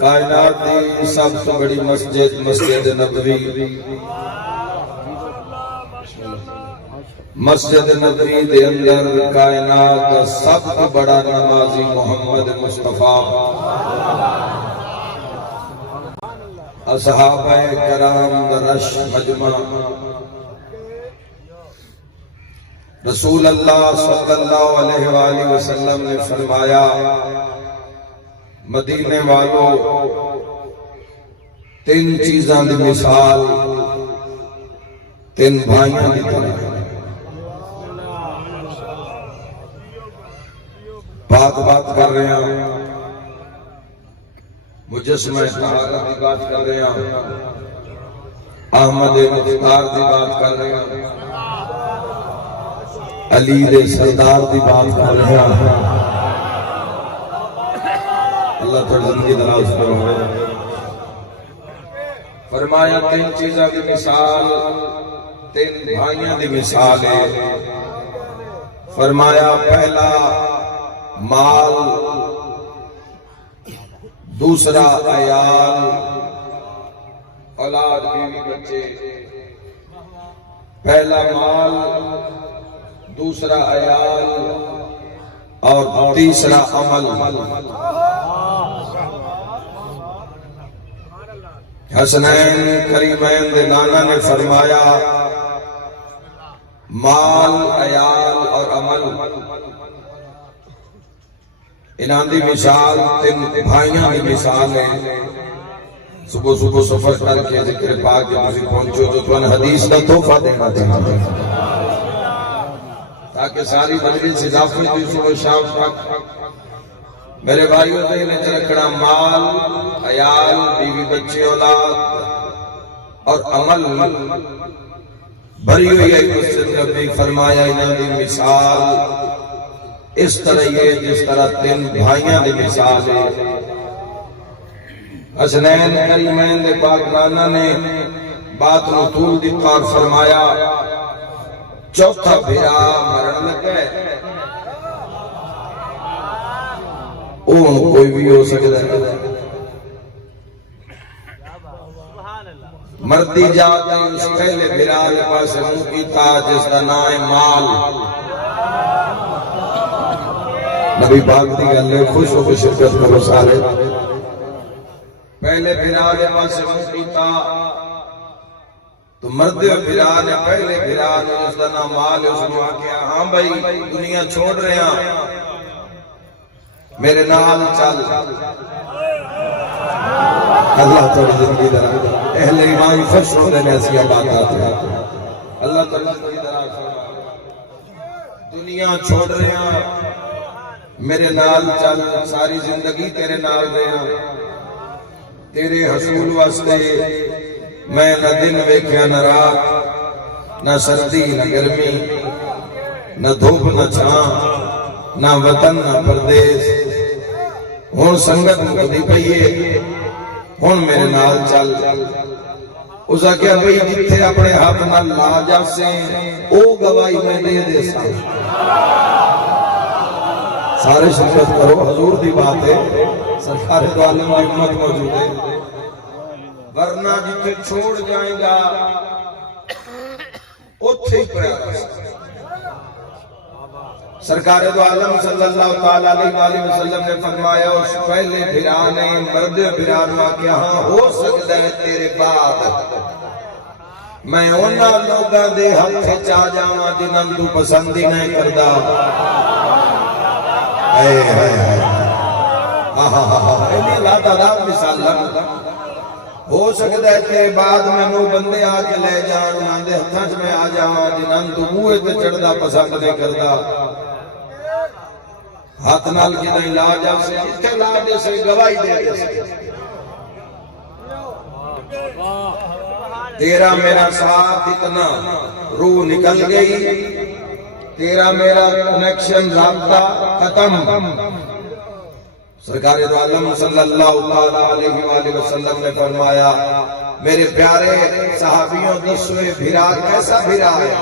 کائنات دی سب سے بڑی مسجد مسجد نبوی مسجد نبوی دے اندر کائنات دا سب سے بڑا نمازی محمد مصطفیٰ اصحابہ کرام درش مجمع رسول اللہ صلی اللہ علیہ وآلہ وسلم نے فرمایا مدینے والوں تین چیزاں دی مثال تین بھائیاں دی طرح بات کر رہے ہیں مجسمہ طہارت کی بات کر رہے ہیں احمد مختار کی بات کر رہے ہیں علی دے سردار کی بات کر رہے ہیں اللہ تعالی زندگی دراز کرو فرمایا تین چیزاں کی مثال تین بھائیاں کی مثال ہے فرمایا پہلا مال دوسرا عیال اولاد بیوی بچے پہلا مال دوسرا عیال اور تیسرا عمل حسنین کریمین دے نانا نے فرمایا مال عیال اور عمل انہاں دی مثال تین بھائیاں دی مثال ہے صبح صبح سفر کر کے ذکر پاک کے مجھے پہنچو تو تمہیں حدیث کا تحفہ دینا تاکہ ساری مجلس اضافی دی صبح شام تک میرے بھائیوں نے انہیں رکھنا مال عیال بیوی بچے اولاد اور عمل بھری ہوئی ایک مسجد نبی فرمایا انہاں دی مثال اس طرح یہ جس طرح تین بھائیاں دی مثال ہے حسنین کریمین دے پاک نانا نے بات رسول دی قار فرمایا چوتھا بھیرا مرن لگے اون کوئی بھی ہو سکتا ہے مردی جاتی اس پہلے بھیرا دے پاس منہ کی تھا جس دا نام مال نبی پاک دی گلے خوش ہو کے شرکت کرو سارے پہلے بھرا نے ماں سے پیتا تو مرد بھرا نے پہلے بھرا نے اس کا نام مال اس نے کہا ہاں بھائی دنیا چھوڑ رہے ہیں میرے نال چل اللہ تعالی زندگی درا اہل ایمان خوش ہو رہے ایسی باتات ہیں اللہ تعالی زندگی درا دنیا چھوڑ رہے ہیں میرے نال چل ساری زندگی تیرے نال رہا تیرے حصول واسطے میں نہ دن ویکھیا نہ رات نہ سردی نہ گرمی نہ دھوپ نہ چھاں نہ وطن نہ پردیس ہن سنگت مکدی پئیے ہن میرے نال چل اس آکھیا بھئی جتھے اپنے ہاتھ نال لا جاسے او گواہی میں دے دے سا سارے شرکت کرو حضور دی بات ہے سرکار دو عالم کی امت موجود ہے ورنہ جتنے چھوڑ جائیں گا اتھے ہی پیارا سرکار دو عالم صلی اللہ علیہ وآلہ وسلم نے فرمایا اس پہلے بھرانے مرد بھرانوا کہ ہاں ہو سکتا ہے تیرے بعد میں انہاں لوگاں دے ہاتھ چاہ جاواں جنہاں تو پسند ہی نہیں کردا اللہ تعالیٰ مثال لگتا ہو سکتا ہے کہ بعد میں نو بندے آکے لے جان ناندے ہتھاں میں آ جاؤں جنہاں تو موئے تے چڑھدا پسند نہیں کردا ہاتھ نال کی نہیں لا جا سے اتھے لا دے سے گواہی دے دے سے تیرا میرا ساتھ اتنا روح نکل گئی تیرا میرا کنیکشن رابطہ ختم سرکار دو عالم صلی اللہ علیہ وآلہ وسلم نے فرمایا میرے پیارے صحابیوں دسویں بھرا کیسا بھرا ہے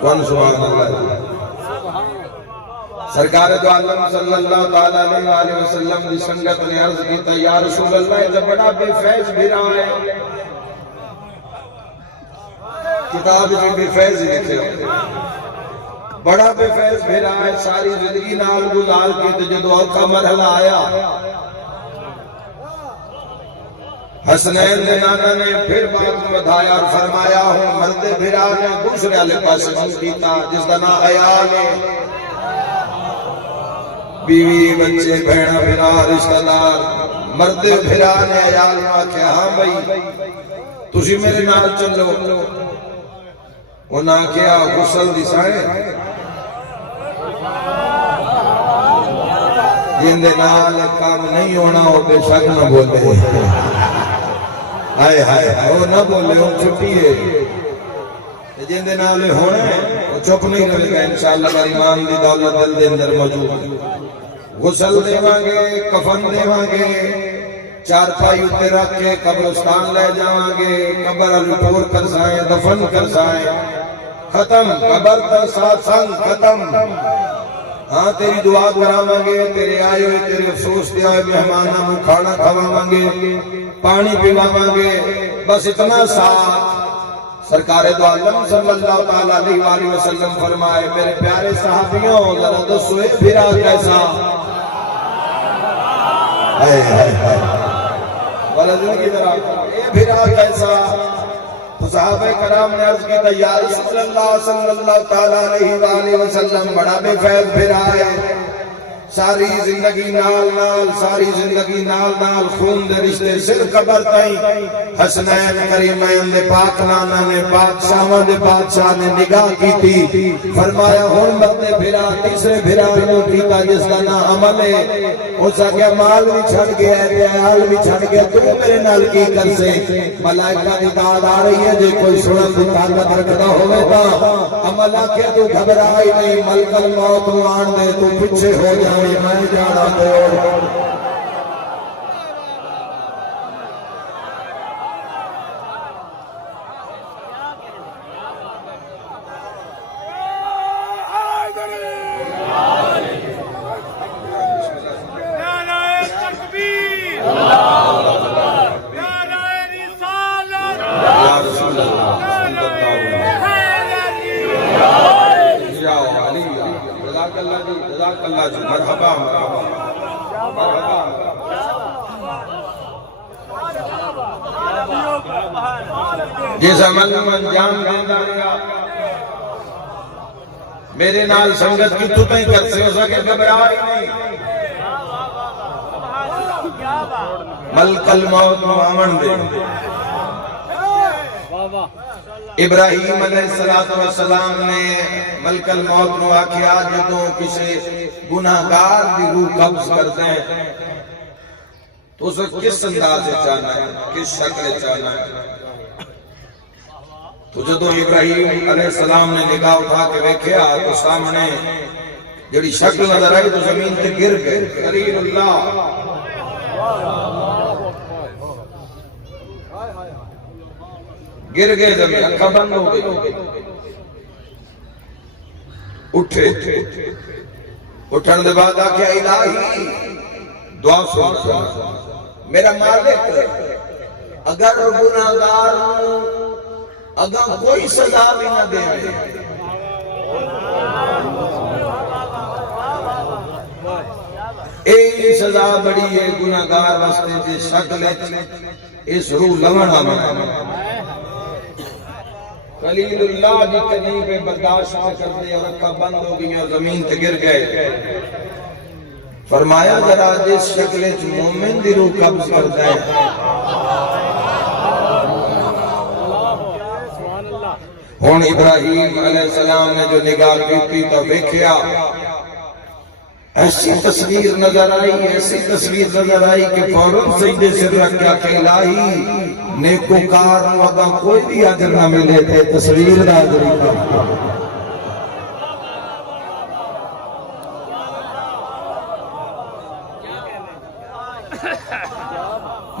کون سبحان اللہ سرکار دو عالم صلی اللہ تعالیٰ علیہ وآلہ وسلم دی سنگت نے عرض کیتا یا رسول اللہ یہ بڑا بے فیض بھیرا ہے کتاب میں بے فیض لکھے بڑا بے فیض بھیرا ہے ساری زندگی نال گزار کے تو جدو کا مرحلہ آیا حسنین نے نانا نے پھر بات کو بتایا اور فرمایا ہوں مرد بھیرا نے دوسرے والے پاس منہ کیتا جس کا نام عیال ہے بیوی بچے بہن بھرا رشتہ دار مرد بھرا نے عیال نے آکھیا ہاں بھائی تسی میرے نال چلو انہاں کیا غسل دسائے جن دے نال کام نہیں ہونا ہو بے شک نہ بولے ہائے ہائے وہ نہ بولے وہ چھٹی ہے جن دے نال ہونا ہے وہ چپ نہیں رہے گا انشاءاللہ بار ایمان دی دولت دل دے اندر موجود غسل دیواں گے کفن دیواں گے چار پائی اتے رکھ کے قبرستان لے جاواں گے قبر الٹور کر سائیں دفن کر سائیں ختم قبر تا ساتھ سنگ ختم ہاں تیری دعا کراواں گے تیرے آئے ہوئے تیرے افسوس دے آئے مہماناں میں کھانا کھواواں گے پانی پیواواں گے بس اتنا ساتھ سرکار دو عالم صلی اللہ تعالیٰ علیہ وآلہ وسلم فرمائے میرے پیارے صحابیوں ذرا دسو اے بھرا کیسا ولدن کی طرح اے بھرا کیسا تو صحابہ کرام نے عرض کیتا یا رسول اللہ صلی اللہ تعالیٰ علیہ وآلہ وسلم بڑا بے فیض بھرا ہے ساری زندگی نال نال ساری زندگی نال نال خون دے رشتے سر قبر تائیں حسنین کریمین دے پاک نانا نے بادشاہاں دے بادشاہ نے نگاہ کی تھی فرمایا ہون بدنے بھرا تیسرے بھرا انہوں کیتا جس کا نا عمل ہے اس کیا مال بھی چھڑ گیا ہے حال بھی چھڑ گیا تو میرے نال کی کر سے ملائکہ دی داد آ رہی ہے جو کوئی سنن دی طاقت رکھتا ہوئے گا عمل آکھے تو گھبرائی نہیں ملک الموت آن دے تو پچھے ہو جائے میں جانا دوڑ جس عمل میں انجام دینا گا میرے نال سنگت کی تو تہیں کر سے ہو سکے گھبرائی نہیں ملک الموت معامن دے ابراہیم علیہ السلام نے ملک الموت نو آکھیا جدوں کسی گناہگار دی روح قبض کرتے ہیں تو اسے کس انداز سے چاہنا ہے کس شکل چاہنا ہے تو جدو ابراہیم علیہ السلام نے نگاہ اٹھا کے ویکھیا تو سامنے جڑی شکل نظر آئی تو زمین تے گر گئے خلیل اللہ گر گئے زمین اکھا بند ہو گئی اٹھے اٹھن دے بعد آکھیا الہی دعا سن میرا مالک اگر گناہگار اگر کوئی سزا بھی نہ دے اے سزا بڑی ہے گناہگار واسطے جے شکل اس روح لونا بنا خلیل اللہ جی کہیں پہ برداشت کر دے اور اکھا بند ہو گئی اور زمین تے گر گئے فرمایا ذرا جس شکل مومن دی روح قبض کرتا ہے ہون ابراہیم علیہ السلام نے جو نگاہ کی تو ویکھیا ایسی تصویر نظر آئی ایسی تصویر نظر آئی کہ فوراً سجدے سے رکھا کہ الہی نیکوکار وگا کوئی بھی اجر نہ ملے تھے تصویر دا اجری کا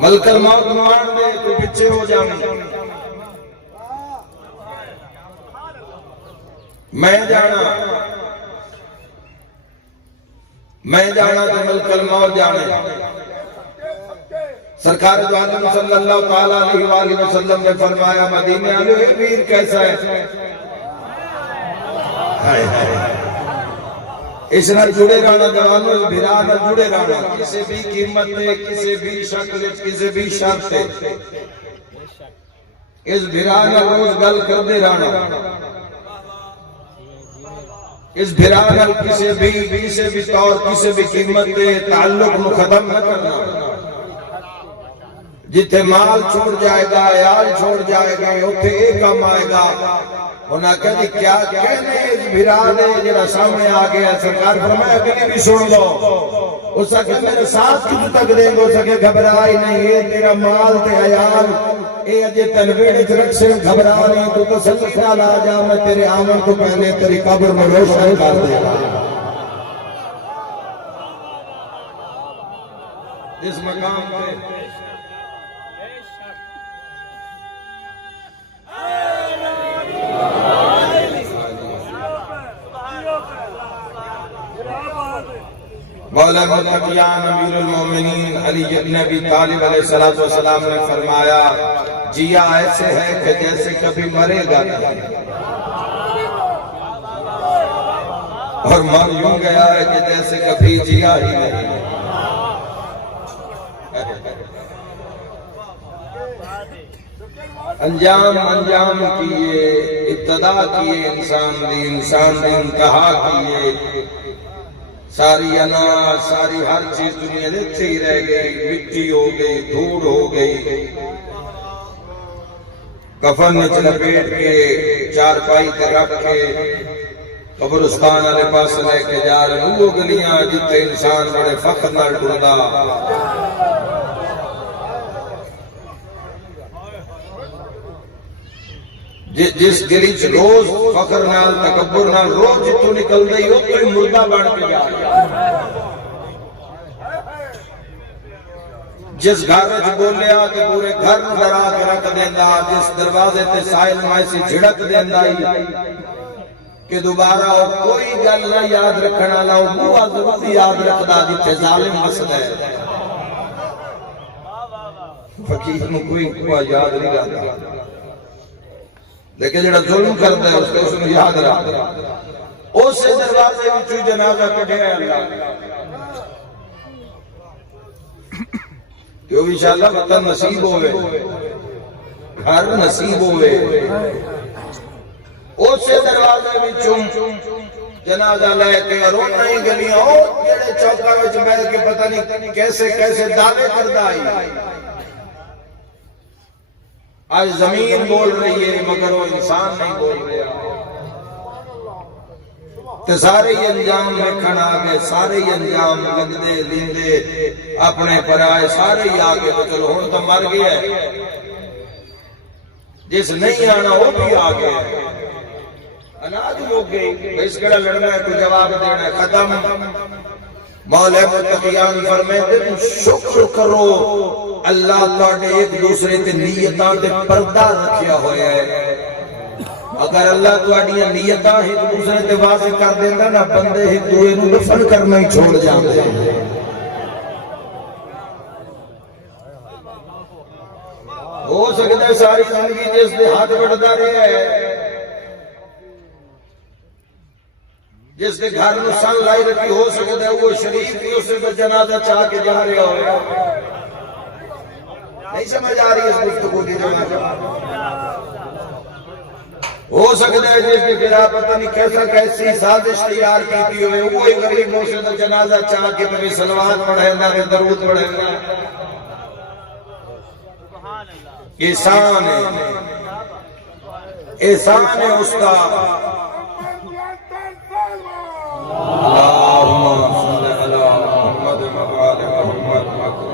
ملک الموت نوان دے تو پچھے ہو جانے میں جانا میں جانا تو ملک الموت جانے سرکار دو عالم صلی اللہ تعالیٰ علیہ وآلہ وسلم نے فرمایا مدینے والے اے ویر کیسا ہے اس نال جڑے رہنا جوانوں اس بھرا نال جڑے رہنا کسی بھی قیمت تے کسی بھی شکل کسی بھی شرط تے اس بھرا نال روز گل کردے رہنا اس بھرا نال کسی بھی طور کسی بھی قیمت تے تعلق نو ختم نہ کرنا جتھے مال چھوڑ جائے گا عیال چھوڑ جائے گا اتھے ایک کام آئے گا انہاں کہا کیا کہنے اس بھرا نے جڑا سامنے آ گیا سرکار فرمایا اگلی بھی سن لو اس کہ میرے ساتھ کچھ تک دیں گے اس کہ گھبرائی نہیں ہے تیرا مال تے عیال اے اجے تنویر وچ رکھ سے گھبرا نہیں تو تسلی خیال آ جا میں تیرے آمن کو پہلے تیری قبر میں روشن کر دے گا اس مقام پہ مولا متقیان امیر المومنین علی بن ابی طالب علیہ السلام نے فرمایا جیا ایسے ہے کہ جیسے کبھی مرے گا اور مر یوں گیا ہے کہ جیسے کبھی جیا ہی نہیں انجام کیے ابتدا کیے انسان دی انتہا کیے ساری انا ساری ہر چیز دنیا دیکھتے ہی رہ گئی مٹی ہو گئی دھوڑ ہو گئی کفن میں لپیٹ کے چارپائی تے رکھ کے قبرستان والے پاس لے کے جا رہے وہ گلیاں جتنے انسان بڑے فخر نال ٹردا جس گلی چ روز فخر نال تکبر نال روز جتوں نکل گئی وہ کوئی مردہ بن کے جا رہا جس گھر وچ بولیا تے پورے گھر نوں ڈرا کے رکھ دیندا جس دروازے تے سائل مائسی جھڑک دیندا کہ دوبارہ کوئی گل نہ یاد رکھن والا وہ ضرور یاد رکھدا جتھے ظالم مسئلہ ہے فقیر نوں کوئی یاد نہیں رہتا لیکن جڑا ظلم کرتا ہے اس کو اس نے یاد رہا اس دروازے وچوں جنازہ کڈھیا اللہ کیوں انشاءاللہ وطن نصیب ہوئے گھر نصیب ہوئے اس دروازے وچوں جنازہ لے کے رونا ہی گلیاں او جڑے چوکا وچ بیٹھ کے پتہ نہیں کیسے دعوے کردا آئی آج زمین بول رہی ہے مگر وہ انسان نہیں بول رہا تے سارے ہی انجام لکھن آگے سارے ہی انجام لگدے دیندے اپنے پرائے سارے ہی آگے تو چلو ہن تو مر گیا ہے جس نہیں آنا وہ بھی آگے ہے اناج ہو گئی اس کڑا لڑنا ہے تو جواب دینا ہے ختم مولا متقیان فرماتے ہیں شکر کرو اللہ تعالی ایک دوسرے تے نیتاں تے پردہ رکھیا ہویا ہے اگر اللہ تواڈیاں نیتاں ایک دوسرے تے واضح کر دیندا نا بندے ایک دوسرے نوں دفن کرنا ہی چھوڑ جاندے ہو سکتا ہے ساری زندگی جس دے ہاتھ بڑھدا رہیا ہے جس کے گھر میں سن لائی رکھی ہو سکتا ہے وہ شریف بھی اسے پر جنازہ چاہ کے جا رہا ہوئے نہیں سمجھ آ رہی اس گفتگو کی ہو سکتا ہے جس کے گرا پتہ نہیں کیسی سازش تیار کی ہوئے وہی غریب موسیٰ کا جنازہ چاہ کے تبھی صلوات پڑھیں گا درود پڑھیں گا احسان ہے اس کا اللہم صلی علی محمد وعلی محمد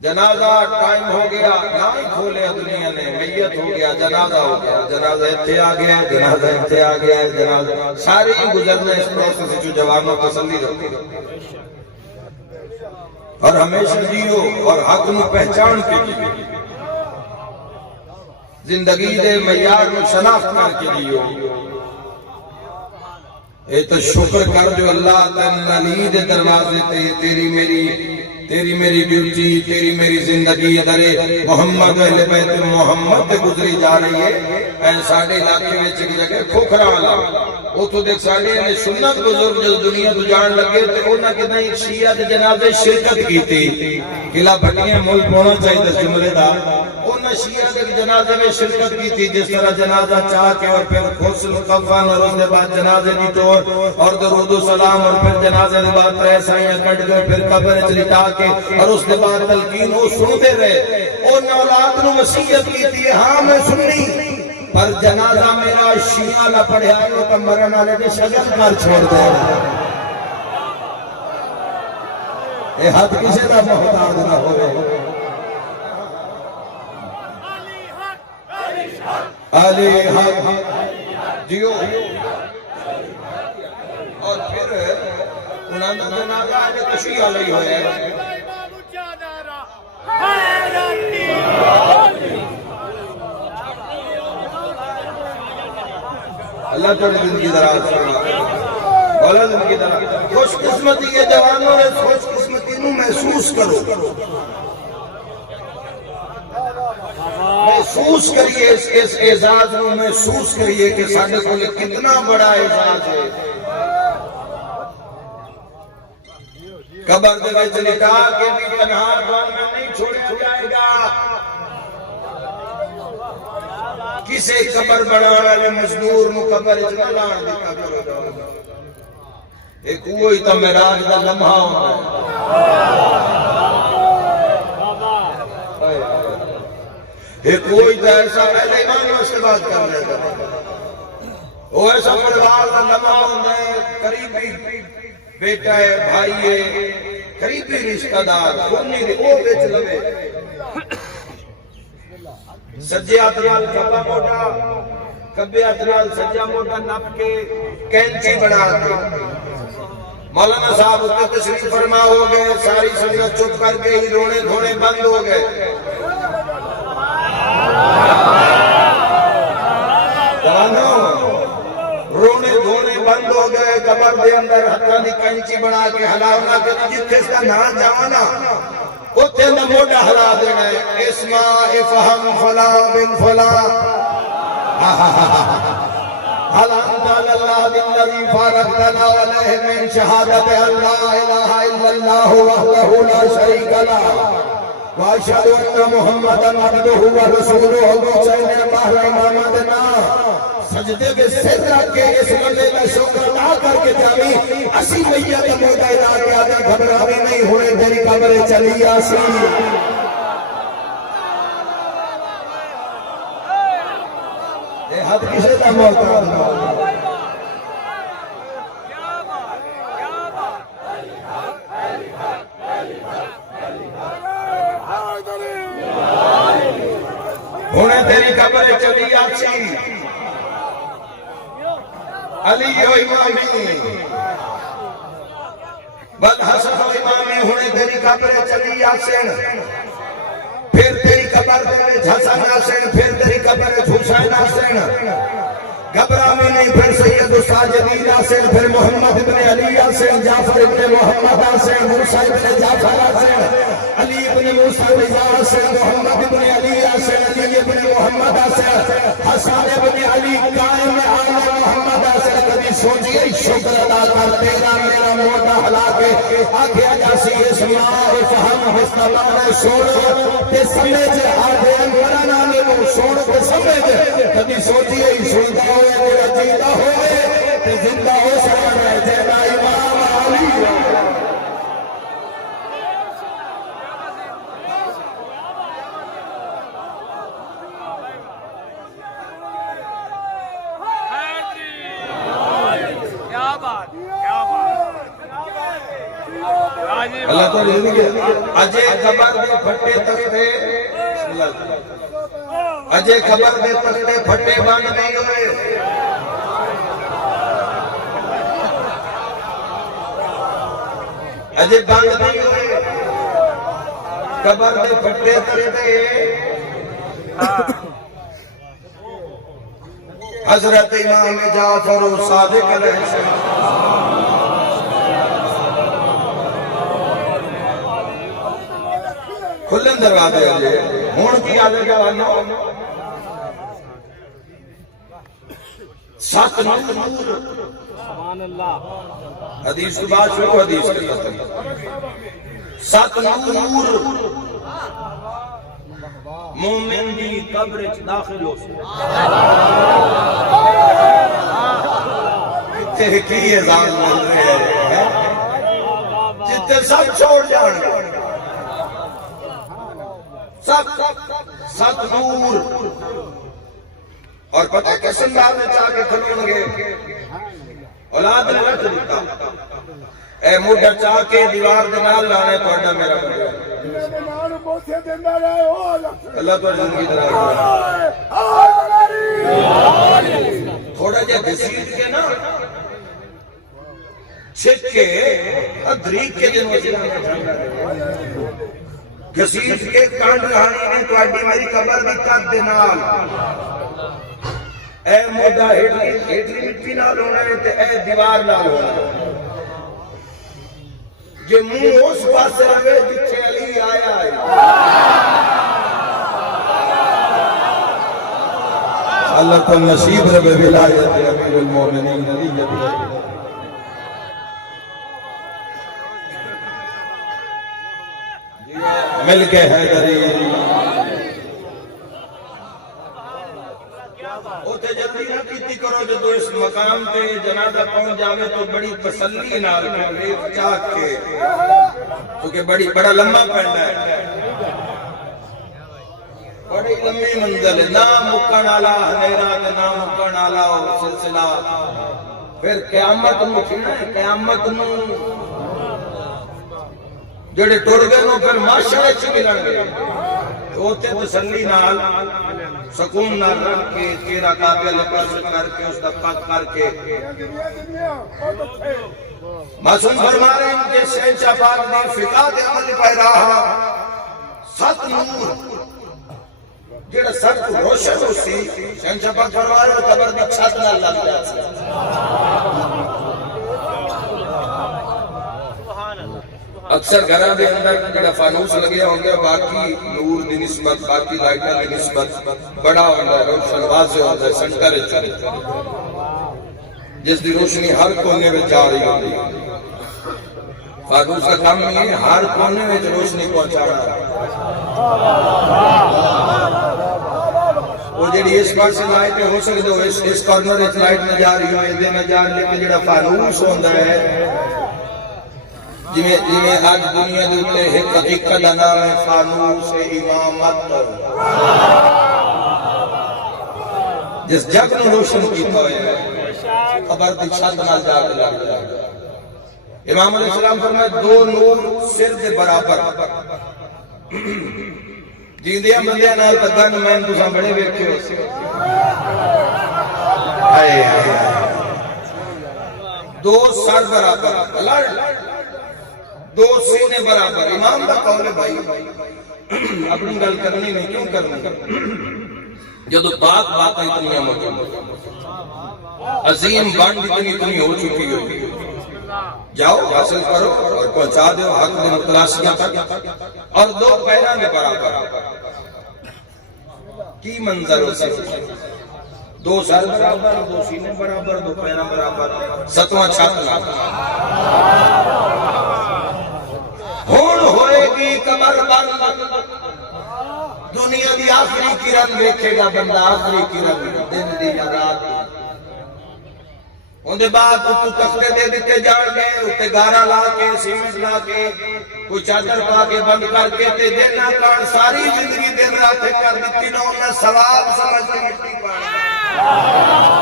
جنازہ ٹائم ہو گیا نہ ہی کھولے دنیا نے میت ہو گیا جنازہ ہو گیا جنازہ اتھے آ گیا جنازہ اتھے آ گیا جنازہ ساری گزرنا اس پروسس جو جوانوں تسلی رکھتے اور ہمیشہ جیو اور حق نو پہچان کے جیو زندگی دے معیار نو شناخت کر کے جیو اے تو شکر کر جو اللہ تعالی دے دروازے تے تیری میری ڈیوٹی، تیری میری زندگی در محمد اہل بیت محمد تے گزری جا رہی ہے۔ اے ساڑھے علاقے میں چکی جگہ کھوکھرا والا، وہ تو دیکھ ساڑھے اہل سنت بزرگ جو دنیا تو جان لگے تے انہاں کتنا ایک شیعہ دے جنازے شرکت کی تھی۔ قلعہ بھٹیاں ملک ہونا چاہیے دس جملے دا، انہاں شیعہ دے جنازے میں شرکت کی تھی، جس طرح جنازہ چاہ کے اور پھر غسل کفن اور اس کے بعد جنازے کی ٹور اور درود و سلام اور پھر جنازے کے بعد ترے سائیاں کٹ گئے، پھر قبر چلٹا کے اور اس کے بعد تلقین وہ سنتے رہے۔ اور اولاد نو وصیت کی تھی، ہاں میں سننی پر جنازہ میرا شیعہ نہ پڑھیا ہے تو مرن والے دے شگل کر چھوڑ دے۔ اے حد کسے دا محتاج نہ ہوئے۔ علی حق جیو اور پھر انہاں دا جنازہ آگے تشیع علیہ ہوئے۔ اللہ تعالی زندگی دراز فرمائے، بولا زندگی دراز۔ خوش قسمتی کے جوانوں نے خوش قسمتی نو محسوس کرو، محسوس کریے اس اعزاز نو، محسوس کریے کہ ساڑھے کو کتنا بڑا اعزاز ہے۔ قبر دے وچ لٹا کے بھی تنہا دعا میں نہیں چھوڑا جائے گا۔ کسے قبر بنانے والے مزدور نو قبر وچ نہ لان دیتا کرو۔ ایک وہی تو معراج دا لمحہ ہوتا ہے، ایک وہی تو ایسا پہلے ایمان سے بات کر لے گا، وہ ایسا پروار دا لمحہ ہوتا ہے، قریبی بیٹا ہے، بھائی ہے، قریبی رشتہ دار، خونی دے او بیچ لوے، سجے اترال کبا موٹا، کبے اترال سجا موٹا نپ کے کینچی بنا کے مولانا صاحب اس کے تشریف فرما ہو گئے، ساری سنگت چپ کر کے ہی رونے دھونے بند ہو گئے۔ رونے دھونے بند ہو گئے، قبر دے اندر ہتھاں دی کینچی بنا کے ہلاونا کہ جتھے اس کا نام جاوانا اتھے میں موٹا ہلا دینا ہے، اسما افہم فلا بن فلا حل انت اللہ بالذی فارقتنا علیہ من شہادت اللہ الہ الا اللہ وحدہ لا شریک لہ واشہد ان محمدا عبدہ ورسولہ چاہنے باہر امامت نا سجدے کے سر رکھ کے اس بندے کا شکر ادا کر کے جامی اسی میت مودا ادا کے آدھے گھبراوی نہیں ہوئے تیری قبر چلی آسی۔ اے حد کسے دا محترم ہونے تیری قبر چلی آسی۔ علی و امامی بل حسن و امامی ہونے تیری قبر چلی آسین، پھر تیری قبر دے حسن آسین، پھر تیری قبر حسین آسین، گھبرا میں نہیں، پھر سید الساجدین آسین، پھر محمد ابن علی آسین، جعفر ابن محمد آسین، موسیٰ ابن جعفر آسین، علی ابن موسیٰ ابن آسین، محمد ابن علی آسین، علی ابن محمد آسین، حسن ابن علی قائم آل محمد آسین۔ کبھی سوچئے شکر ادا کر تیرا میرا موٹا ہلا کے آگیا جاسی اسماء فہم حسنمان سوڑ تے سمجھ آگے انورانا لے سوڑ تے سمجھ کبھی سوچئے سنتا ہوئے تیرا جیتا ہوئے تے زندہ ہو سکتا ہے تیرا امام علی۔ اللہ تعالی زندگی اجے قبر دے پھٹے تختے اجے قبر دے تختے پھٹے بند نہیں ہوئے، اجے بند نہیں ہوئے، قبر دے پھٹے تختے حضرت امام جعفر صادق علیہ السلام کھلن دروازے آجے ہون کی آجے جوانو سات نور حدیث کی بات شروع حدیث کی ختم سات نور مومن دی قبر داخل ہو سکتے کتے کی اذان مل رہے ہیں جتے سب چھوڑ جان سات نور اور پتہ کس انداز میں چاہ کے کھلوں گے اولاد نے لٹ دیتا اے موڈا چاہ کے دیوار دنال لانے توڑا میرا بندہ اللہ تو زندگی دراز تھوڑا جا گھسیٹ کے نا چھک کے ادریک کے جن وزیرہ گھسیٹ کے کانڈ رہانی نے تو اڈی میری قبر بھی کر دنال اے موڈا ہیٹری مٹی نال ہونا ہے تے اے دیوار نال ہونا ہے یہ منہ اس پاس رہے جتھے علی آیا ہے اللہ کو نصیب رہے ولایت امیر المومنین علی مل کے حیدری اوتے جلدی نہ کیتی کرو جدو اس مقام تے جنازہ پہنچ جاوے تو بڑی تسلی نال ایک چاک کے کیونکہ بڑا لمبا پڑنا ہے بڑی لمبی منزل ہے نہ مکن آلا ہنیرات نہ مکن آلا سلسلہ پھر قیامت مکھنا ہے قیامت نو جڑے ٹر گئے نو پھر معاشرے چ ملن گے اوتے تسلی نال سکون نال رکھ کے تیرا قابل پرس کر کے اس دفعت کر کے معصوم فرما رہے ہیں کہ شہنشاہ پاک نے فقہ دے عمل پہ رہا سات نور جڑا سر کو روشن ہو سی شہنشاہ پاک فرما رہے ہیں قبر دی چھت نال لگ جاتی اکثر گھراں دے اندر جڑا فانوس لگیا ہونگا باقی نور دی نسبت باقی لائٹاں دی نسبت بڑا ہوندا ہے روشن واضح ہوندا ہے سنٹر جس دی روشنی ہر کونے میں جا رہی ہوندی ہے فانوس کا کام یہ ہے ہر کونے میں روشنی پہنچانا وہ جڑی اس پاسے لائٹ ہو سکدے ہو اس کارنر وچ لائٹ نہ جا رہی ہو اے نہ جا لیکن جڑا فانوس ہوندا ہے جنہیں آج دنیا دیتے ایک حقیقت نام ہے فانوس امامت جس جگ نے روشن کیتا ہے قبر دی چھت نال جا کے لگ جائے امام علیہ السلام فرمائے دو نور سر دے برابر جیندیاں بندیاں نال تگن میں تساں بڑے ویکھے ہو دو سر برابر دو سینے برابر امام دا قول ہے بھائی اپنی گل کرنی نہیں کیوں کرنی جدو بات اتنی عظیم بانڈ اتنی ہو چکی ہوگی جاؤ حاصل کرو اور پہنچا دو حق میں متلاشیاں تک اور دو پیران میں برابر کی منظر ہو سکتے دو سر برابر دو سینے برابر دو پیران برابر ستواں چھت ہون ہوئے گی کمر بند دنیا دی آخری کرن دیکھے گا بندہ آخری کرن دن دی رات ان دے بعد تو تختے دے دیتے جان گے اتے گارا لا کے سیمنٹ لا کے کوئی چادر پا کے بند کر کے تے دن نہ کان ساری زندگی دن رات کر دیتی نہ انہیں ثواب سمجھ کے مٹی پانا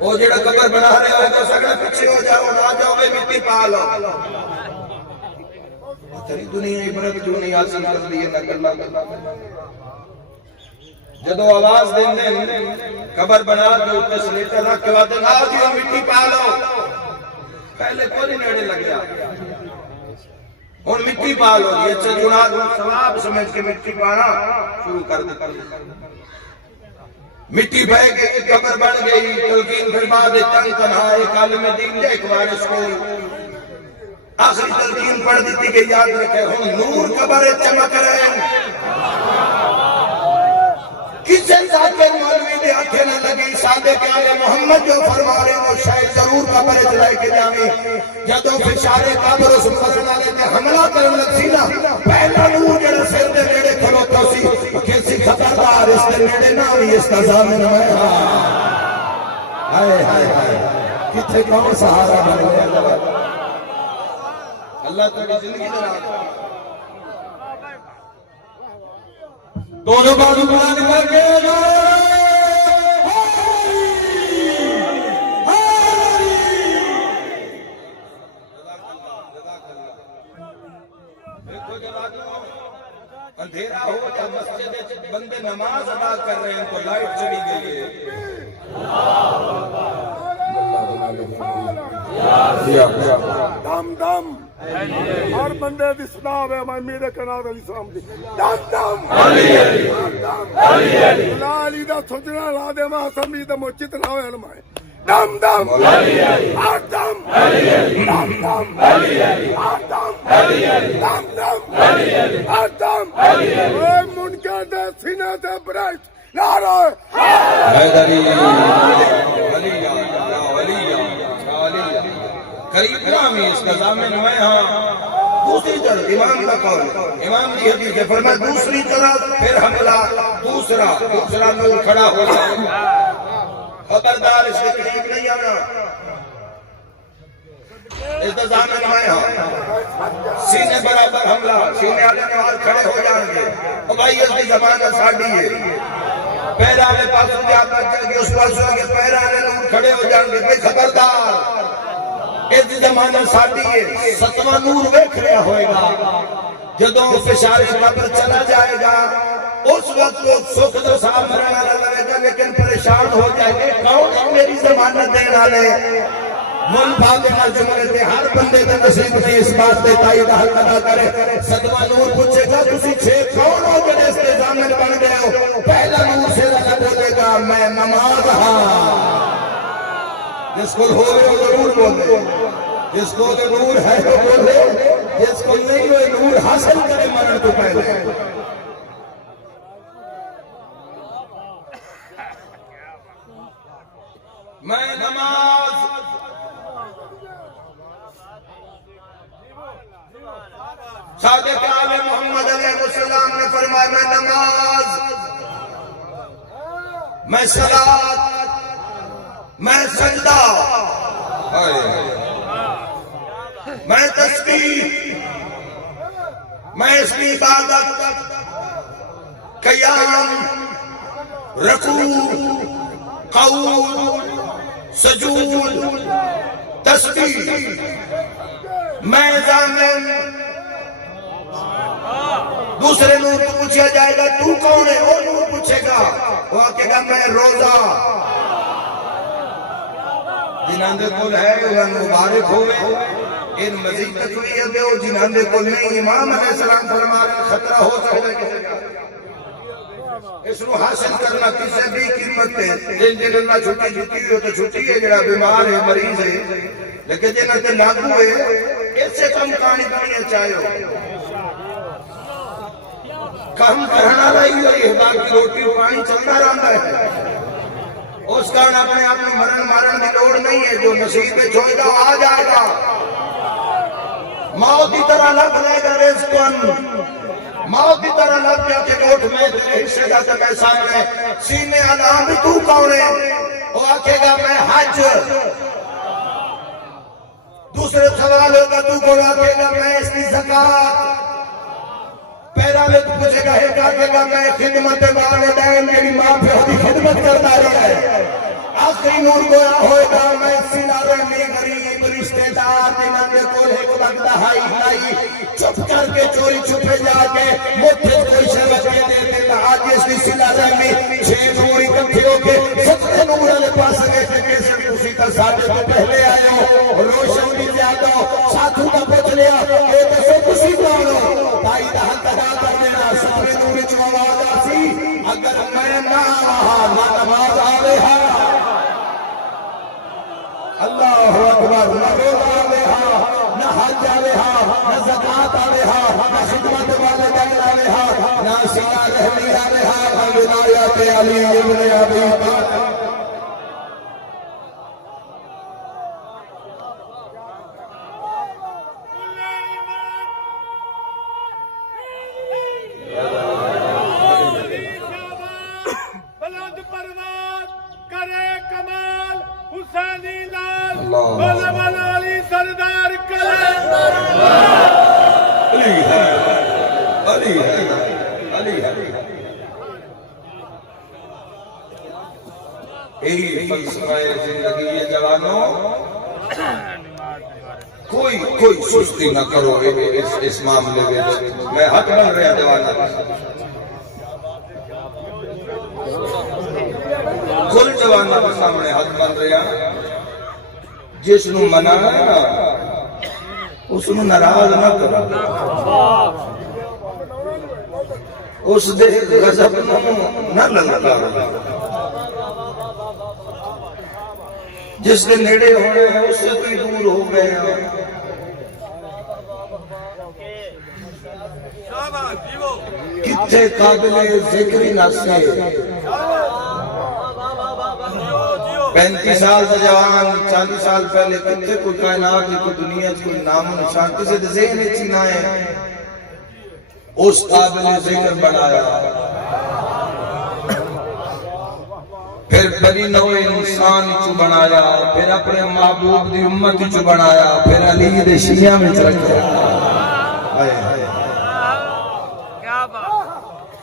وہ جڑا قبر بنا رہے ہوئے تو سکڑے پچھے ہو جاؤ نہ جاؤ بے مٹی پالو تری دنیا عبرت کیوں نہیں حاصل کر لیے نہ کرنا جدو آواز دینے قبر بنا کے اتنے سلیٹر رکھ کے بعد نہ جی مٹی پالو پہلے کوئی نیڑے لگیا اور مٹی پال ہو گئی، اچھا جناد ثواب سمجھ کے مٹی پانا شروع کر دیتا، مٹی بہ گئی، قبر بن گئی، تلقین پھر بعد تن تنہا ایک عالم دین جا ایک وارث کو آخری تلقین پڑھ دیتی کہ یاد رکھے ہم نور قبر چمک رہے ہیں، کسی ذات کے مولوی دے آنکھیں نہ لگی، صادق آل محمد جو فرما رہے ہیں وہ شاید ضرور قبر چلائے کے جامی، جدوں فشارے قبر اس مرنا لیتے حملہ کرن لگ سی نا، پہلا نور جڑا سر دے نیڑے کھلوتا سی کسی خطردار اس دے نیڑے نہ ہوئی اس کا ضامن ہے، ہائے ہائے ہائے کتھے کون سہارا بن گیا اللہ تعالی زندگی دراز دونوں بازو بلند کر کے اندھیرا ہو یا مسجد بندے نماز ادا کر رہے ہیں تو لائٹ چلی گئی ہے، دم دم ہر بندے دی صدا ہے میں میرے کنار علی السلام دی دم دم علی دا سجنا لا دے ما سمی تے مچت نہ ہوئے علماء دم دم ہر دم دم دم ہر دم دم ہر دم اے منکر دے سینے تے برائٹ نعرہ حیدری علی قریب نامی اس کا ضامن میں ہاں دوسری طرف امام کا قول ہے، امام کی حدیث ہے فرمایا دوسری طرف پھر حملہ دوسرا نور کھڑا ہو جائے، خبردار اس کے قریب نہیں آنا، اس کا ضامن میں ہاں سینے برابر حملہ، سینے آلے نوار کھڑے ہو جائیں گے، اور بھائی اس کی زبان ساڑھی ہے، پیرالے پاسوں کے آپ بچے گے اس پاسوں کے پیرالے نور کھڑے ہو جائیں گے، بھائی خبردار اس زمانہ ساڑھی ہے، ستواں نور ویکھ رہا ہوئے گا، جدوں فشار قبر چلا جائے گا اس وقت وہ سکھ تو صاحب مرنا لگے گا لیکن پریشان ہو جائے گے کون ہے میری ضمانت دینا لے من بھاگے نہ جملے دے ہر بندے دے نصیب کی اس بات دے تائید حق ادا کرے، ستواں نور پوچھے گا تسی چھ کون ہو جڑے اس کے ضامن بن گئے ہو، پہلا نور سے لگا بولے گا میں نماز ہاں، جس کو ہو رہے وہ ضرور بولے، جس کو نور ہے وہ بولے، جس کو نہیں وہ نور حاصل کرے مرن تو پہلے، میں نماز صادق آل محمد علیہ السلام نے فرمایا میں نماز، میں صلاۃ، میں سجدہ، میں تسبیح، میں اس کی عبادت، قیام، رکوع، قعود، سجود، تسبیح، میں ضامن، دوسرے نور کو پوچھا جائے گا تو کون ہے، وہ نور پوچھے گا وہ کہے گا میں روزہ، جنہاں دے کول ہے وہ مبارک ہوئے، ان مزید تقویت دے جنہاں دے کول نہیں، امام علیہ السلام فرما رہے خطرہ ہو سکتا ہے اس کو حاصل کرنا کسی بھی قیمت ہے، جن جنہاں چھٹی چھٹی ہو تو چھٹی ہے، جنہاں بیمار ہے مریض ہے، لیکن جنہاں تے لاگو ہے اس سے کم کہانی کرنی چاہے ہو کم کرنا رہی ہے، باقی روٹی پانی چلتا رہتا ہے، اس کا اپنے آپ میں مرن مارن کی لوڑ نہیں ہے، جو نصیب میں چھوڑے گا آ جائے گا، موت کی طرح لگ رہے گا رزقن، موت کی طرح لگ جا کے گوٹ میں تیرے حصے کا تک سامنے سینے اللہ بھی تو کون ہے، وہ آکھے گا میں حج، دوسرے سوال ہوگا تو کون، آکھے گا میں اس کی زکاة، پہلا میں پوچھے گا ہے کہ میں خدمت والدین میری ماں پہ ہوتی خدمت کرتا رہا ہے، آخری نور گویا ہوئے گا میں سنارے میں غریب رشتہ دار جنہاں دے کول ایک وقت دہائی ہائی چھپ کر کے چوری چھپے جا کے مٹھے کوئی شرط کے دے دیتا، آج اس کی سنارے میں 6 نور اکٹھے ہو کے 7 نور والے پاس گئے تھے کیسے اسی کا ساتھ تو پہلے آئے ہو روشن بھی زیادہ ساتھوں کا پوچھ لیا اے دسو کسی حضرت علی ابن ابی طالب بلند پرواز کرے کمال حسینی لال اللہ علم علی سردار کلندر علی ہے علی ہے علی ہے یہی فلسفہ زندگی ہے جوانوں کوئی سستی نہ کرو اس معاملے میں حق بن رہا جوانوں کل جوانوں کے سامنے حق بن رہا جس نو منانا ہے نا اس نو ناراض نہ کرو اس دے غضب نہ للکارو جس کے نیڑے ہونے ہیں اس سے کوئی دور ہو گئے ہیں کتنے قابل ذکر ناسے 35 سال سے جوان 40 سال پہلے کتنے کوئی کائنات کوئی دنیا کوئی نام و نشان کسی دے ذہن چینا ہے اس قابل ذکر بنایا پھر بڑی نوع انسان چو بنایا پھر اپنے محبوب دی امت چو بنایا پھر علی دے شیعہ میں رکھا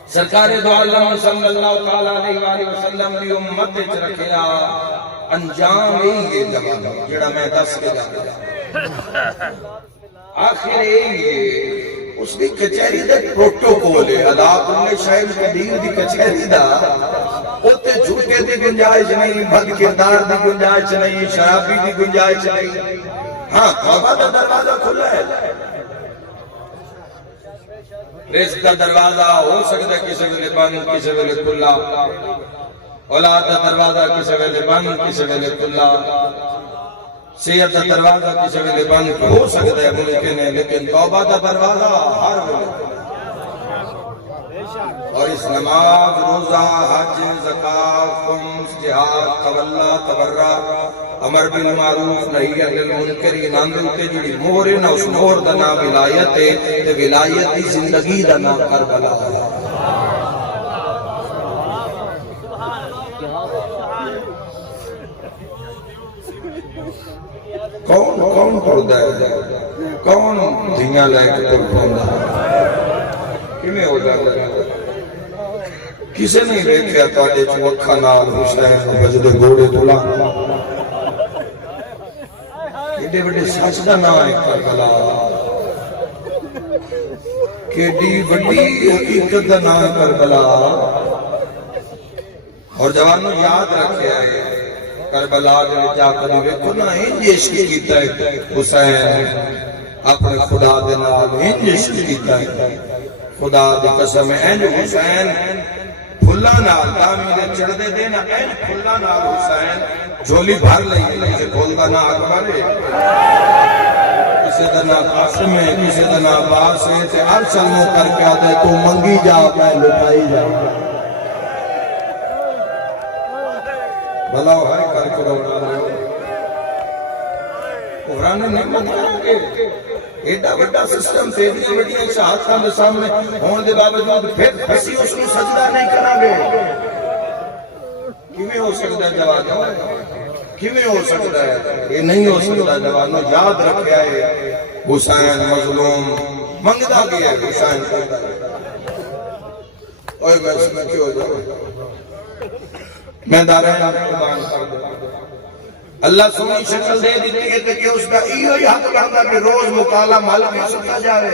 سرکار دو عالم صلی اللہ علیہ وآلہ وسلم دی امت چ رکھیا انجام یہ جواب جڑا میں دس کے جانا آخر یہ اس دی کچہری دا پروٹوکول ہے ادا کل شاہد قدیر دی کچہری دا اوتے جھوٹے دی گنجائش نہیں بد کردار دی گنجائش نہیں شرابی دی گنجائش نہیں ہاں توبہ دا دروازہ کھلا ہے رزق دا دروازہ ہو سکتا ہے کسی ویلے بند کسی ویلے کھلا اولاد دا دروازہ کسی ویلے بند کسی ویلے کھلا صحت دا دروازہ کسی ویلے بند ہو سکتا ہے ملک نے لیکن توبہ دا دروازہ ہر ویلے اور اس نماز روزہ حج زکات خمس جہاد تولا تبرع امر بالمعروف نہی عن المنکر نام تے جڑی مہر ہے نا اس مہر دا نام ولایت ہے تے ولایت دی زندگی دا نام کربلا ہے کون پڑھدا ہے کون دھیاں لے کے تر پوندا کیویں ہو جاندا ہے کسے نہیں دیکھیا تواڈے چ اکھاں نال حسین بجدے گھوڑے تولا ایڈے بڑے سچ دا نام ہے کربلا کیڈی بڑی حقیقت دا نام ہے کربلا اور جوانوں یاد رکھیا ہے کربلا دے جا کے ویکھو نا انج عشق کیتا ہے حسین اپنے خدا دے نال انج عشق کیتا ہے خدا دی قسم انج حسین پھلا نال دامی دے چڑھدے دے نا این پھلا نال حسین جھولی بھر لئی جسے پھول دا نا اکبر ہے کسی دا نا قاسم ہے کسی دا نا عباس ہے تے ہر چلنے کر کے آدھے تو منگی جا میں لٹائی جا بھلا ہر کر کے رونا رہے ہو قرآن نعمت کریں گے ایڈا بڑا سسٹم تیری بڑیاں شہادتاں دے سامنے ہون دے باوجود پھر ہسی اس کو سجدہ نہیں کرا گے کیویں ہو سکتا ہے جوانوں کیویں ہو سکتا ہے یہ نہیں ہو سکتا جوانوں یاد رکھیا ہے حسین مظلوم منگدا گیا ہے حسین کرتا ہے اور میں سمجھ کیوں جاؤں میں دارین قربان کر دوں اللہ سونی شکل دے دیتی ہے کہ اس کا ایو ہی حق کرتا کہ روز مکالا مال میں سکتا جائے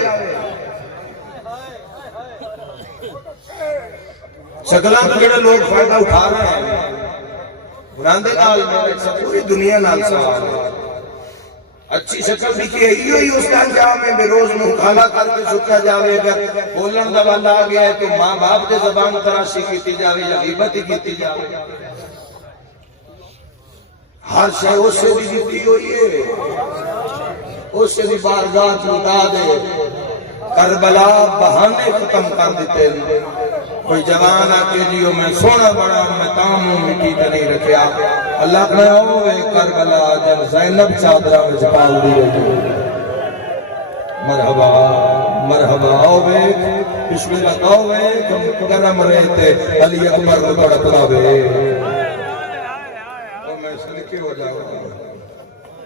شکلہ تو جڑے لوگ فائدہ اٹھا رہے ہیں قرآن دے نال میں پوری دنیا نال سوال ہے اچھی شکل دیکھی ہے ایو ہی اس کا انجام ہے روز مکالا کر کے سکتا جاوے اگر بولن دا بندہ آ گیا ہے تو ماں باپ دے زبان تراشی کیتی جاوے یا غیبت ہی کیتی جاوے ہر شے اس سے بھی جیتی ہوئی ہے اس سے بھی بارگاہ جھوٹا دے کربلا بہانے ختم کر دیتے ہیں کوئی جوان آ کے جیو میں سونا بڑا میں تاموں مٹی تے نہیں رکھیا اللہ نے اوے کربلا جب زینب چادرہ میں چھپال دی مرحبا مرحبا اوے بسم اللہ اوے گرم رہتے علی اکبر کو تڑپلا وے اور میں سلکے ہو جاؤں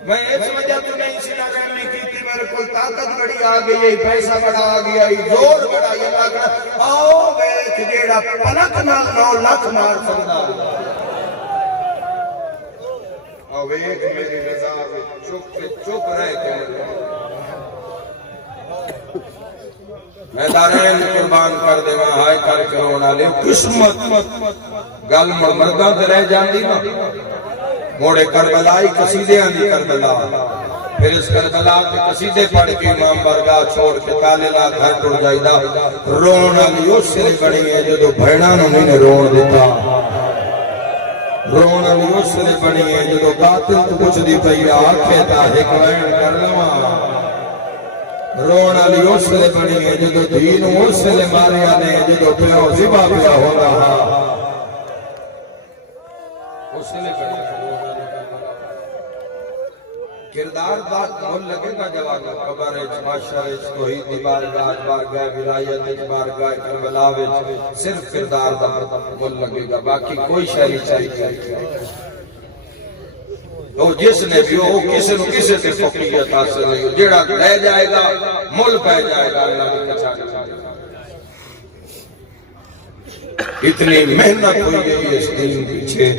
میں اس وجہ تو نہیں سنا رہنے کی تھی میرے کوئی طاقت بڑی آگئی پیسہ بڑا آگیا زور بڑا یہ لگنا آؤ بیٹھ جیڑا پلک نہ 9 لاکھ مار سکتا آؤ بیٹھ میری رضا چپ رہے تھے میں دارین قربان کر دے میں ہائے کر کرونا لے قسمت گل مردہ تے رہ جاندی نا موڑے کربلائی قصیدے آندی کربلا پھر اس کربلا کے قصیدے پڑھ کے امام برگاہ چھوڑ کے تالیلا گھر ٹوڑ جائی دا رونا لی اس سے بڑی ہے جو دو بھیڑا نو نہیں رون دیتا رونا لی اس سے بڑی ہے جو دو قاتل تو کچھ دی پہی آنکھیں تا ایک وین کر لما رونا لی اس سے بڑی ہے جو دو دین اس سے مارے آنے جو دو پیو زبا پیا ہو رہا اس سے بڑی ہے کردار بات مول لگے گا جواب خبر ہے معاشرہ توحید دی بارگاہ بارگاہ ولایت دی بارگاہ کربلا وچ صرف کردار دا مول لگے گا باقی کوئی شے نہیں چاہیے وہ جس نے بھی وہ کسی نو کسی سے فقیت حاصل نہیں جیڑا لے جائے گا مول پہ جائے گا اللہ کی بچا اتنی محنت ہوئی ہے اس دین پیچھے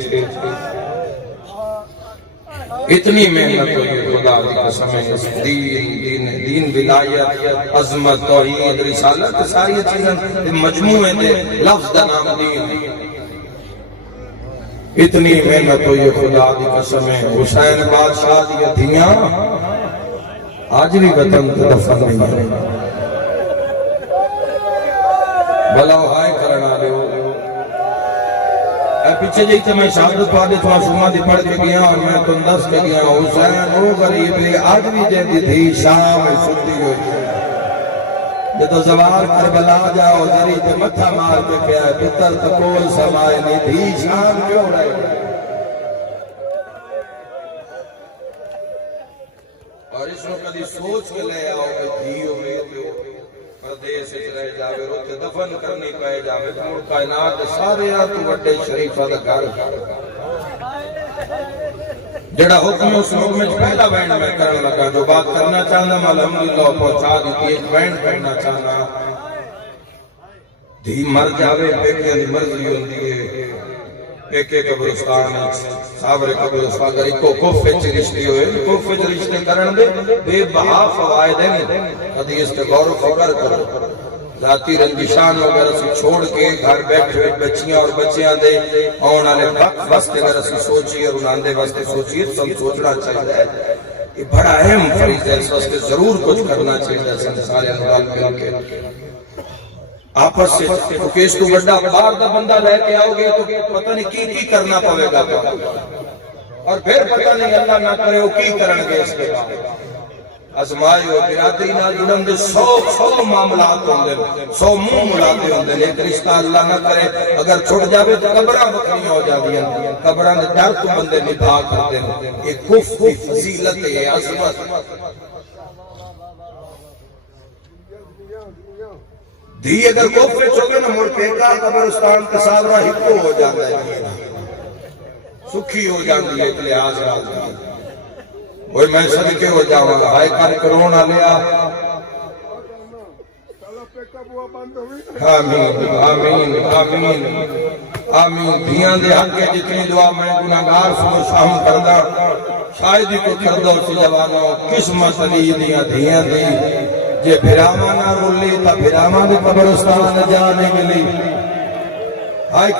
اتنی محنت ہوئی خدا کی قسم ہے دین ولایت عظمت توحید رسالت ساری چیزیں مجموعے دے لفظ دا نام دین اتنی محنت ہوئی خدا کی قسم ہے حسین بادشاہ دی دھیاں آج بھی وطن دفن نہیں ہے بھلا ہائے کرنا لے پیچھے جی تو میں شہادت پادت معصومہ دی پڑھ کے گیا اور میں تندس کے گیا حسین وہ غریب ہے آج بھی جیدی تھی شام سنتی ہوئی جدو زوار کربلا جاؤ ذری تے متھا مار کے کیا ہے پتر تکول سمائے نہیں تھی شام کیوں رہے اور اس میں کدی سوچ کے لے آؤ کہ دھی ہوئے پردیس رہ جاوے روتے دفن کرنی پہ جاوے مڑ کائنات سارے تو وڈے شریف ادھکار جڑا حکم اس حکم میں پہلا بینڈ میں کرنے لگا جو بات کرنا چاہنا میں الحمدللہ پہنچا دیتی ایک بینڈ کرنا چاہنا دھی مر جاوے بیکیاں دی مرضی ہوندی ہے ایک قبرستان صابر قبرستان گری کو کوفے چ رشتے ہوئے کوفے چ رشتے کرن دے بے بہا فوائد ہیں کدی اس کے غور و فکر کرو ذاتی رنجشان وغیرہ سے چھوڑ کے گھر بیٹھے بچیاں اور بچیاں دے آن والے وقت واسطے اگر اسی سوچیے اور انہاں دے واسطے سوچیے تو ہم سوچنا چاہیے یہ بڑا اہم فریضہ ہے اس واسطے ضرور کچھ کرنا چاہیے سارے انوال مل کے آپس سے کیونکہ اس کو بڑا باہر دا بندہ لے کے آؤ گے تو پتہ نہیں کی کرنا پوے گا اور پھر پتہ نہیں اللہ نہ کرے وہ کی کرن گے اس کے بعد ازمائے ہو برادری نہ جڑن دے 100 معاملات ہوندے 100 منہ ملاتے ہوندے ایک رشتہ اللہ نہ کرے اگر چھٹ جاوے تو قبراں بکھریاں ہو جاندیاں قبراں دے ڈر تو بندے نبھا کرتے ہیں یہ کفر کی فضیلت ہے عظمت دھی اگر کوفے چوگے نہ مڑ کے کا قبرستان تصاورہ ہکو ہو جاتا ہے سکھی ہو جاتی ہے لحاظ رہا وہی میں صدقے ہو جاؤں گا ہائے کر کرونا لیا آمین آمین آمین آمین دھیاں دے حق کے جتنی دعا میں گناہگار صبح شام کردہ شاید ہی کو کردہ اسی جوانوں قسمت علی دیا دھیاں دی جے بھراما نہ رولی تا بھراما دے قبرستان جانے ملی ہائے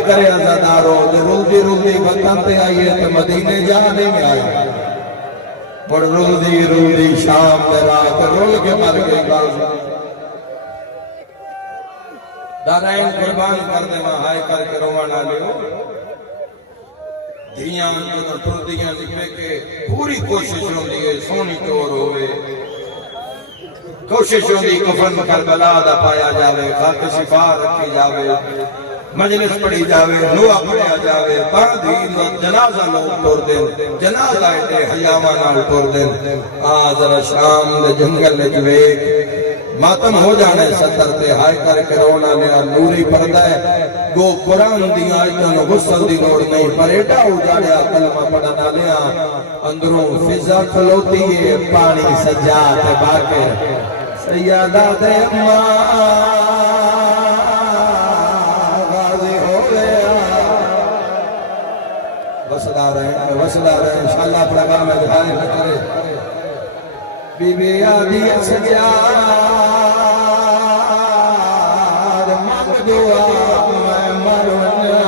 کرے عزادارو جو رول دی وطن تے آئیے تے مدینے جانے میں آئیے اور رول دی شام دے رات رول کے مر گئی باز دارائن قربان کر دے ماں ہائے کر کے روانا لے ہو دھیاں جو پردیاں لکھے کے پوری کوشش ہوں دیئے سونی چور ہوئے کوشش ہوندی کفن کربلا دا پایا جاوے خاک شفا رکھی جاوے مجلس پڑھی جاوے نوہ پڑھیا جاوے باندھی جنازہ لوگ ٹور دیں جنازہ ایٹے حیامہ نال ٹور دیں ذرا شام دے جنگل میں جوے ماتم ہو جانے ستر تے ہائے کر کے رونا لیا نوری پردہ ہے گو قرآن دی آیتاں غسل دی لوڑ نہیں پر ایڈا ہو جانے کلمہ پڑھنا لیا اندروں فضا کھلوتی ہے پانی سجاد باکر سیادہ دے غازی ہو گیا وصلہ رہے انشاءاللہ اپنا کام میں دکھانے نہ کرے بی بی آدھی سجاد مانگ دعا میں مرنا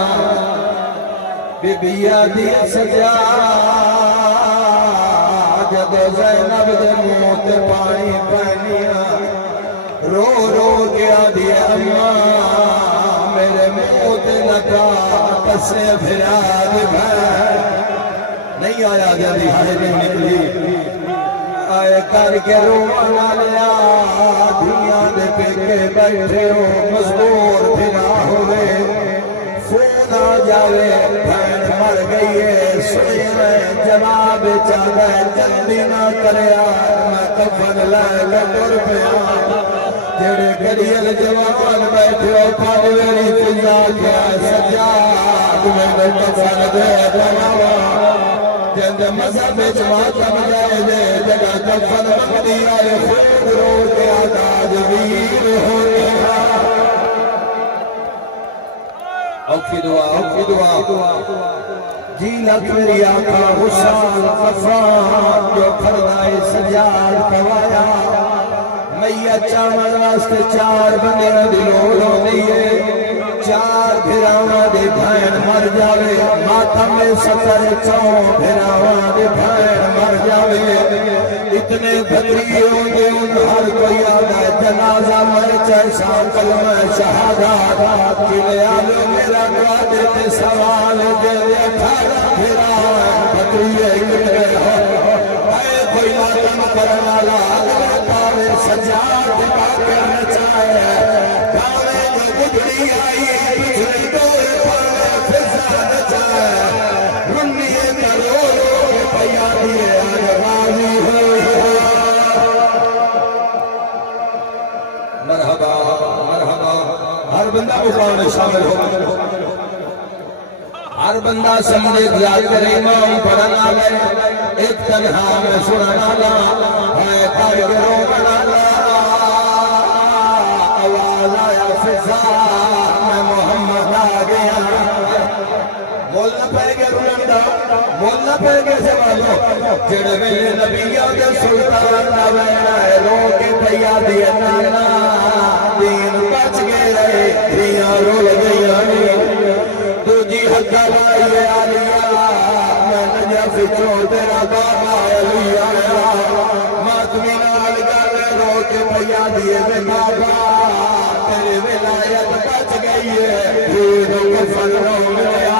بی بی آدھی سجاد جب زینب دے منہ تے پانی پہنیا رو رو کے آدھی اماں میرے منہ تے لگا پسے پھرا دے بھائی نہیں آیا جلدی ہمیں نہیں نکلی آئے کر کے رومانا لیا دنیا دے پیکے بیٹھے ہو مزدور پھرا ہوئے فون آ جاوے بھین مر گئی ہے سنی میں جواب چاہتا ہے جلدی نہ کریا میں کفن لائے لٹر پیا جڑے گریل جوان بیٹھے ہو پانویری تجا کیا سجاد میں کفن دے بناوا جند مذہب جماعتم جائے دے جگہ کفن مقدی آئے خود رو کے آداد ویر ہو گیا اوکی دعا جی لکھ میری آقا حسان غفار جو پردائے سجاد کوایا میہ چاول واسطے چار بندے دلوں لو دیئے چار بھراواں دے بھین مر جاوے ماتم میں ستر چون بھراواں دے بھین مر جاوے اتنے بھدری ہوندے ان ہر کوئی آدھا جنازہ مر چیسا کلمہ شہادات جلے آلو میرا دعا دیتے سوال دے اٹھارا بھراواں بھدری اتنے ہو اے کوئی ماتم کرنا لا پاوے سجاد باکر نچائے پاوے جو گجڑی آئی پچھلی دور پاوے فضا نچائے رنیے کرو کے پیا دیے آج غازی ہو مرحبا ہر بندہ مقام شامل ہو ہر بندہ سمجھے دیا کرے امام پڑھنا لے ایک تنہا میں سننا لا ہے کر کے روکنا لا آواز آیا فضا میں محمد آ گیا بولنا پہ گیا رنڈا بولنا پہ گیا سوالو جڑ ویلے نبیوں دے سلطان دا وینا ہے رو کے پیا دیا نانا دین بچ گئے دیا رول گیا دوجی حقہ لائیے آلیا میں نجف چو تیرا بابا علی آیا ماتمی نال گالے رو کے پیا دیے میں بابا تیرے ولایت بچ گئی ہے دین کفن رو ملیا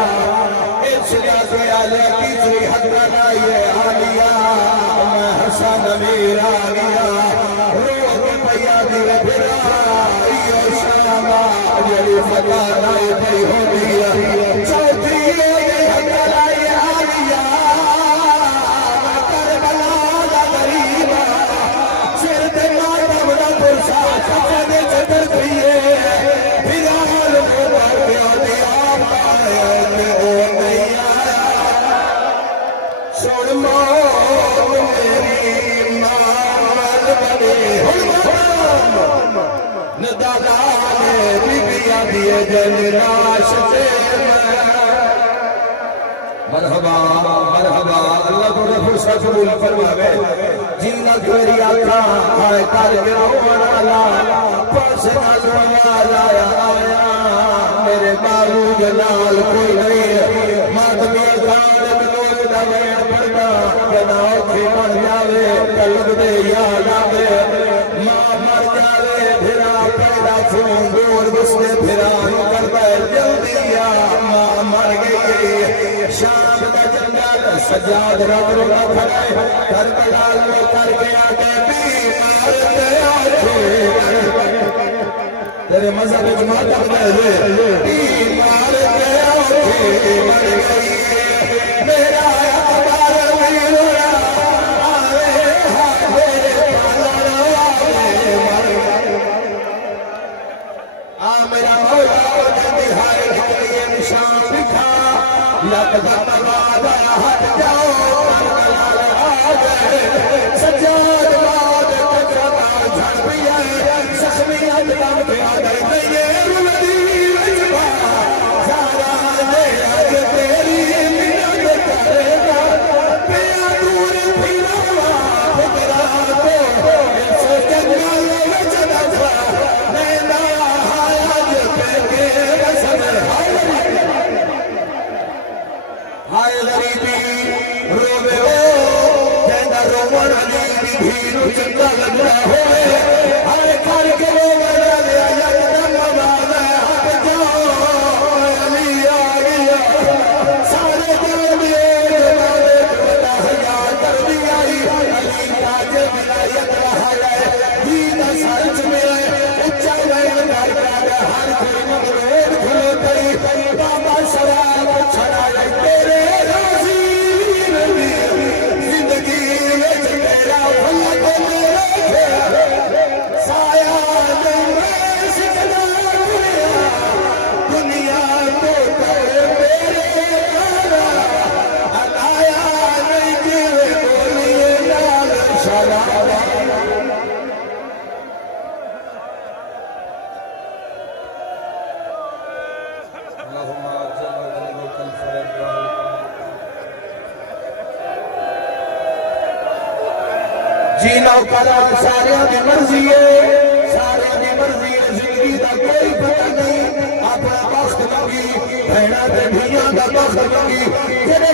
اس لیا سے آلے تیسری حقہ لائیے آلیا میں حسن امیر آگیا رو کے پیا دیے پھرا ایو شامہ جلی فتح نائی تی ہو دیا چوتھی یہ حقہ لائیے آلیا میں کربلا دا غریبا سر دے ماتم دا پرسا کفن چتر کریے بھرال کو بار پیا دیا پایا کہ او نہیں آیا سن موت میری مامل بنے ندالانے بگیا دیے جن راشتے مرحبا اللہ کو نفس قبول فرماوے جینا کوئی آقا آئے کر کے رونا لا پاس نظر آیا میرے بارو جلال کوئی نہیں ماتمی اکان بلوگ دا وین پڑنا بنا اکھی مر جاوے قلب دے یاد آوے ماں مر جاوے بھرا پیدا فون دور بستے بھرا کرتا ہے جلدی ماں مر گئی شام دا جنگل سجاد رب رو نہ کھڑے کربلا لو کر کے آگے بیمار تیرے مذہب جماعت اپنے بیمار مر گئی میرا اقبال میرا آوے میرے پالا میرا مولا جلدی ہائے کھڑیے نشان دکھا لقدہ موادا ہٹ جاؤ سجاد باد کچھتا جھڑ بھی آئے زخمی اندام پہ آگر نہیں رولدی رجبا زارا لے آج تیری منت کرے گا پیا دور پھیلاوا فکرہ کو ایسے جنگل وچنا تھا میں نہ آج پہ کے رسن ہائے غریبی روے ہو کہنا رومن علی بھیرو چندہ لگنا ہوئے ہائے کھار کے رومن علی یکدم آواز ہٹ جاؤ علی آگیا سارے دل میں جنابے بڑا حیاء کر دیا علی تاج ولایت رہا ہے دین سرچ میں اچھا ویل کر ہر کوئی مغرور کھلو گئی بابا شراب چھڑائے تیرے راضی نبی زندگی میں تیرا بھلا کو میرے سایہ نہیں میں سکنا دنیا تو کرے میرے کارا علایا نہیں جیوے بولیے نال شرابا اللہم آجل ولمک الفرد جینا کرا سارے دی مرضی ہے سارے دی مرضی ہے زندگی دا کوئی پتہ نہیں اپنا بخت لگی بہنا تے بھیاں دا بخت لگی جڑے